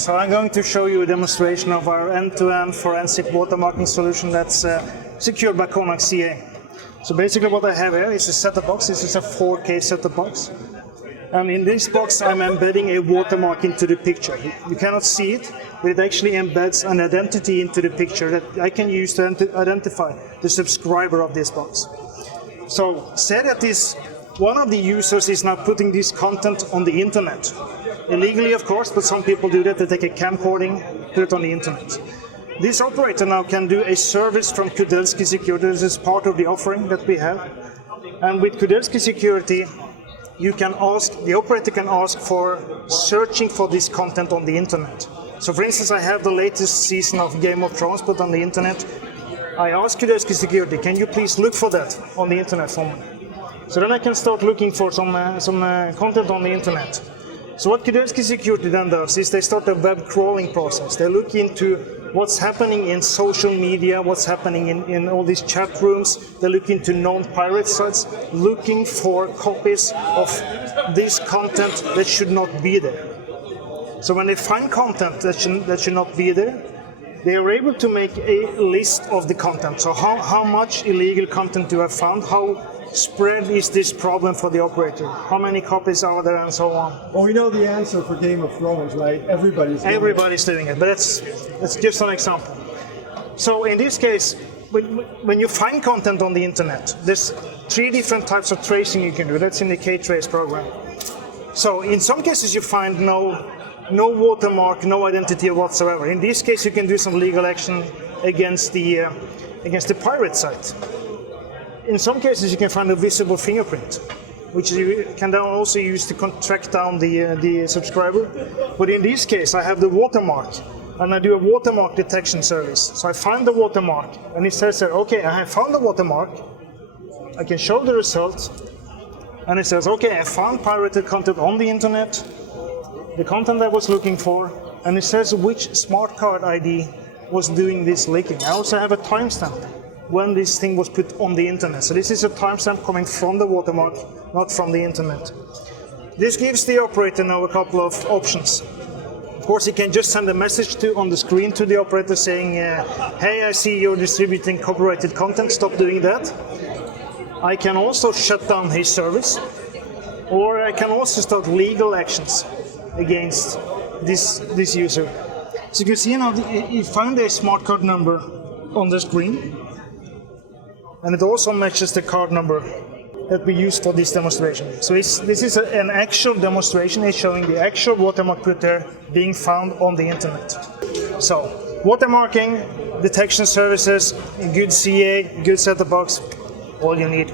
So I'm going to show you a demonstration of our end-to-end forensic watermarking solution that's secured by Conax CA. So basically what I have here is a set-top box. This is a 4K set-top box. And in this box I'm embedding a watermark into the picture. You cannot see it, but it actually embeds an identity into the picture that I can use to identify the subscriber of this box. So say that one of the users is now putting this content on the internet. Illegally, of course, but some people do that. They take a camcording, put it on the internet. This operator now can do a service from Kudelski Security. This is part of the offering that we have. And with Kudelski Security, the operator can ask for searching for this content on the internet. So for instance, I have the latest season of Game of Thrones put on the internet. I ask Kudelski Security, can you please look for that on the internet for me? So then I can start looking for some content on the internet. So what Kudelski Security then does is they start a web crawling process. They look into what's happening in social media, what's happening in all these chat rooms. They look into known pirate sites, looking for copies of this content that should not be there. So when they find content that should not be there, they are able to make a list of the content. So how much illegal content do I found? How spread is this problem for the operator? How many copies are there and so on? Well, we know the answer for Game of Thrones, right? Everybody's doing it, but that's just an example. So in this case, when you find content on the internet, there's 3 different types of tracing you can do. That's in the K-Trace program. So in some cases you find no watermark, no identity whatsoever. In this case you can do some legal action against the pirate site. In some cases you can find a visible fingerprint, which you can then also use to track down the subscriber. But in this case I have the watermark, and I do a watermark detection service. So I find the watermark, and it says there, okay, I have found the watermark. I can show the result, and it says, okay, I found pirated content on the internet, the content I was looking for, and it says which smart card ID was doing this leaking. I also have a timestamp when this thing was put on the internet. So this is a timestamp coming from the watermark, not from the internet. This gives the operator now a couple of options. Of course, he can just send a message on the screen to the operator saying, hey, I see you're distributing copyrighted content, stop doing that. I can also shut down his service, or I can also start legal actions against this user. So you can see now, you find a smart card number on the screen, and it also matches the card number that we use for this demonstration. So this is an actual demonstration. It's showing the actual watermark put there being found on the internet. So watermarking, detection services, good CA, good set-top box, all you need.